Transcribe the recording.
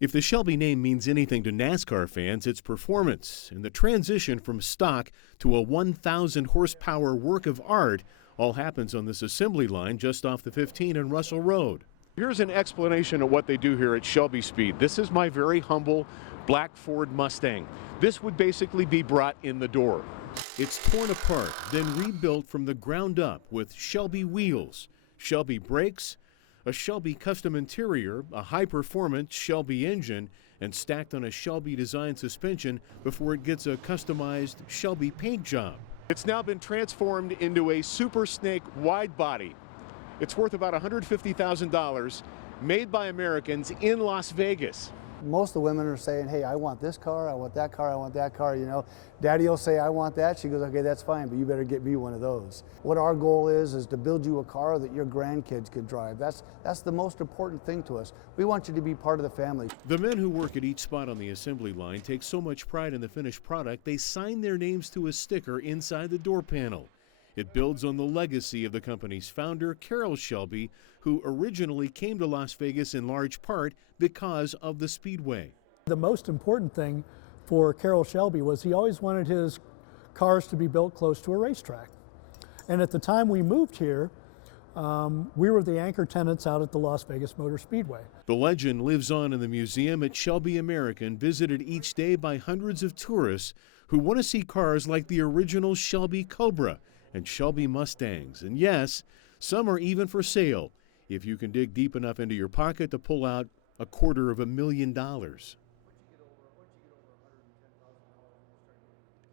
If the Shelby name means anything to NASCAR fans, it's performance. And the transition from stock to a 1,000 horsepower work of art all happens on this assembly line just off the 15 and Russell Road. Here's an explanation of what they do here at Shelby Speed. This is my very humble black Ford Mustang. This would basically be brought in the door. It's torn apart, then rebuilt from the ground up with Shelby wheels, Shelby brakes, a Shelby custom interior, a high-performance Shelby engine, and stacked on a Shelby-designed suspension before it gets a customized Shelby paint job. It's now been transformed into a Super Snake wide body. It's worth about $150,000, made by Americans in Las Vegas. Most of the women are saying, hey, I want this car, I want that car, I want that car, you know. Daddy will say, I want that. She goes, okay, that's fine, but you better get me one of those. What our goal is to build you a car that your grandkids could drive. That's the most important thing to us. We want you to be part of the family. The men who work at each spot on the assembly line take so much pride in the finished product, they sign their names to a sticker inside the door panel. It builds on the legacy of the company's founder, Carroll Shelby, who originally came to Las Vegas in large part because of the Speedway. The most important thing for Carroll Shelby was he always wanted his cars to be built close to a racetrack. And at the time we moved here, we were the anchor tenants out at the Las Vegas Motor Speedway. The legend lives on in the museum at Shelby American, visited each day by hundreds of tourists who want to see cars like the original Shelby Cobra and Shelby Mustangs. And yes, some are even for sale if you can dig deep enough into your pocket to pull out $250,000.